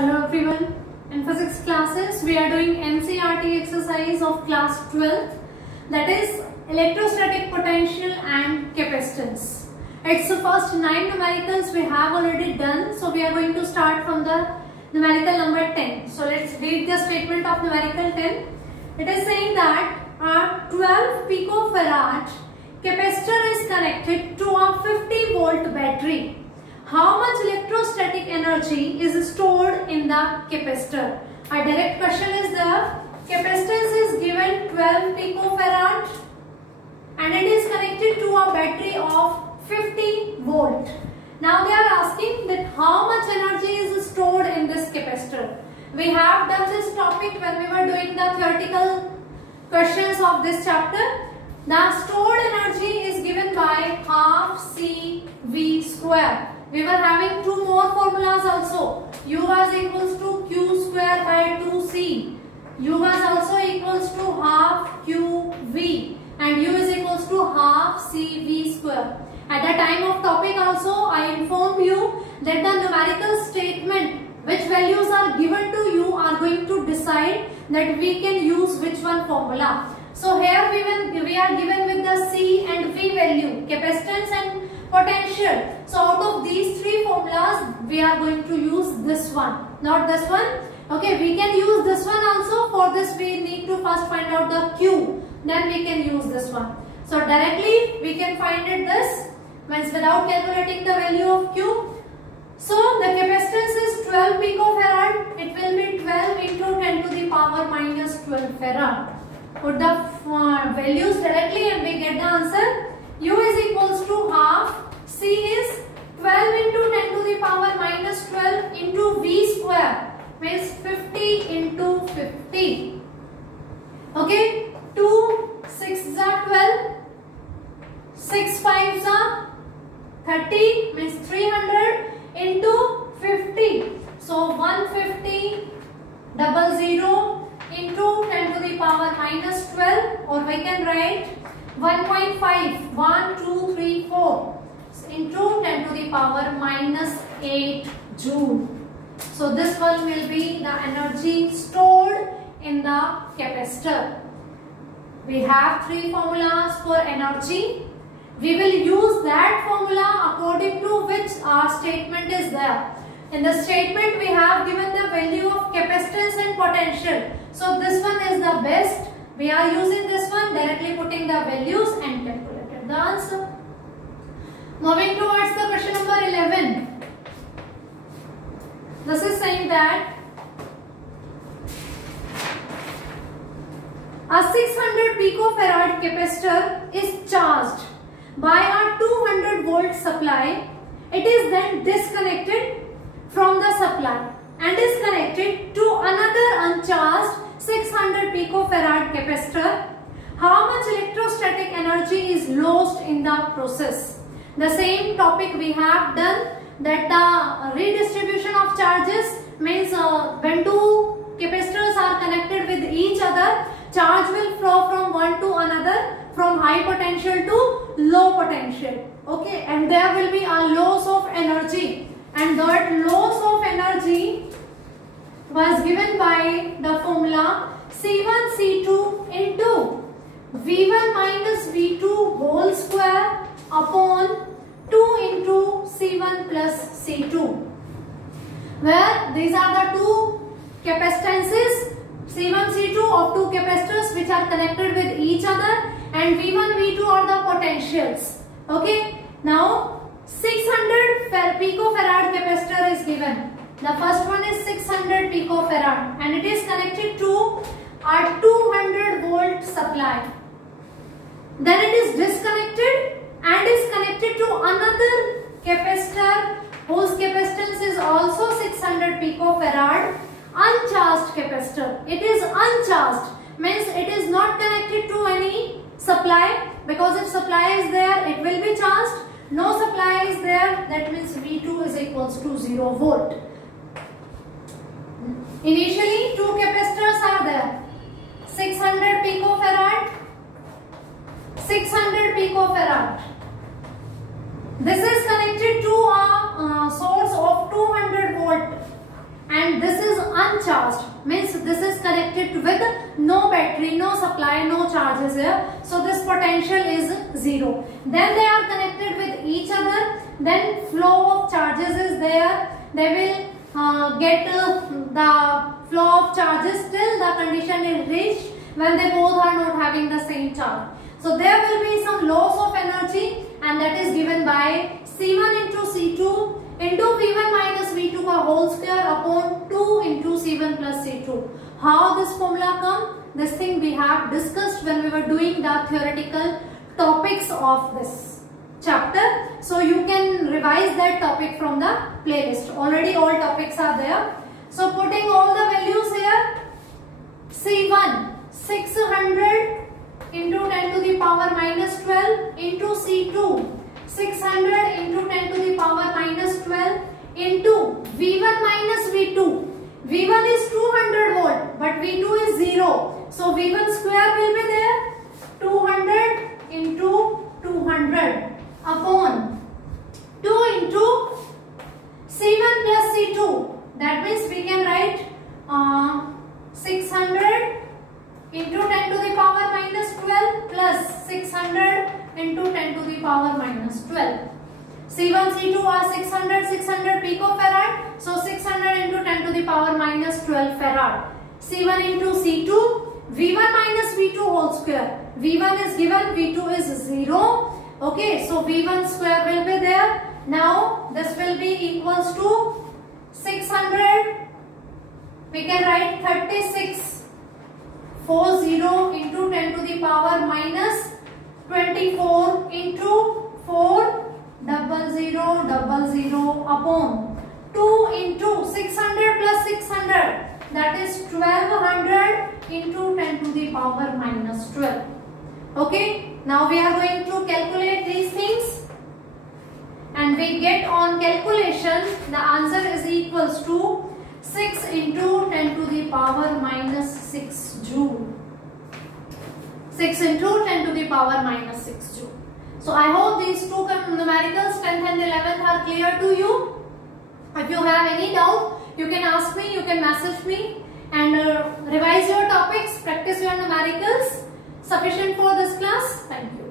Hello everyone. In physics classes, we are doing NCERT exercise of class 12, that is electrostatic potential and capacitance. It's the first 9 numericals we have already done, so we are going to start from the numerical number 10. So let's read the statement of numerical 10. It is saying that a 12 picofarad capacitor is connected to a 50 volt battery. How much electrostatic energy is stored in the capacitor? A direct question is there. Capacitance is given 12 picofarad and it is connected to a battery of 50 volt. Now they are asking that how much energy is stored in this capacitor. We have done this topic when we were doing the theoretical questions of this chapter. The stored energy is given by half CV square. We were having two more formulas also. U was equals to Q square by 2C. U was also equals to half QV and U is equals to half CV square. At the time of topic also I informed you that the numerical statement which values are given to you are going to decide that we can use which one formula. So here we are given with the C and V value, capacitance and potential. So out of these three formulas we are going to use this one, not this one. Okay, we can use this one also. For this we need to first find out the Q, then we can use this one. So directly we can find it this, means without calculating the value of Q. So the capacitance is 12 picofarad. It will be 12 into 10 to the power minus 12 farad. Put the values directly and we get the answer. U is equals to half. C is 12 into 10 to the power minus 12 into V square, means 50 into 50. Okay, 2 6s are 12, 6 5s are 30, means 300 into 50. So 150 00 into 10 to the power minus 12, or we can write 1.5 1 2 3 4 into 10 to the power minus 8 joule. So this one will be the energy stored in the capacitor. We have three formulas for energy. We will use that formula according to which our statement is there. In the statement we have given the value of capacitance and potential. So this one is the best. We are using this one, directly putting the values and calculated the answer. Moving towards the question number 11. This is saying that a 600 picofarad capacitor is charged by a 200 volt supply. It is then disconnected from the supply and is connected to another uncharged 600 picofarad capacitor. How much electrostatic energy is lost in the process? The same topic we have done, that the redistribution of charges means when two capacitors are connected with each other, charge will flow from one to another, from high potential to low potential. Okay, and there will be a loss of energy, and that loss of energy was given by the formula C1 C2 into V1 minus V2 whole square upon 2 into C1 plus C2, where these are the two capacitances C1 C2 of two capacitors which are connected with each other, and V1 V2 are the potentials. Okay, now 600 picofarad capacitor is given. The first one is 600 picofarad and it is connected to a 200 volt supply. Then it is disconnected and is connected to another capacitor whose capacitance is also 600 picofarad, uncharged capacitor. It is uncharged, means it is not connected to any supply, because if supply is there it will be charged. No supply is there, that means V2 is equals to 0 volt. Initially two capacitors are there, 600 picofarad, 600 picofarad. This is connected to a source of 200 volt and this uncharged, means this is connected with no battery, no supply, no charges here. So this potential is 0. Then they are connected with each other. Then flow of charges is there. They will get the flow of charges till the condition is reached when they both are not having the same charge. So there will be some loss of energy, and that is given by C1 into C2 into V1 minus V2 का whole square upon 2 into C1 plus C2. How this formula come? This thing we have discussed when we were doing the theoretical topics of this chapter. So you can revise that topic from the playlist. Already all topics are there. So putting all the values here, C1 600 into 10 to the power minus 12 into C2 600 into 10 to the power minus 12 into V1 minus V2. V1 is 200 volt but V2 is 0. So V1 square will be there. 200 into 200 upon 2 into C1 plus C2. That means we can write 600 into 10 to the power minus 12 plus 600 into 10 to the power minus 12. C1, C2 are 600 picofarad. So 600 into 10 to the power minus 12 farad. C1 into C2, V1 minus V2 whole square. V1 is given, V2 is 0. Okay, so V1 square will be there. Now this will be equals to 600. We can write 3640 into 10 to the power minus 24 into 40000 upon 2 into 600 plus 600, that is 1200 into 10 to the power minus 12. Okay, now we are going to calculate these things, and we get on calculation the answer is equals to 6 into 10 to the power minus 6 joule. 6 into 10 to the power minus 6 joule. So I hope these two numericals 10th and 11th are clear to you. If you have any doubt, you can ask me, you can message me, and revise your topics, practice your numericals. Sufficient for this class. Thank you.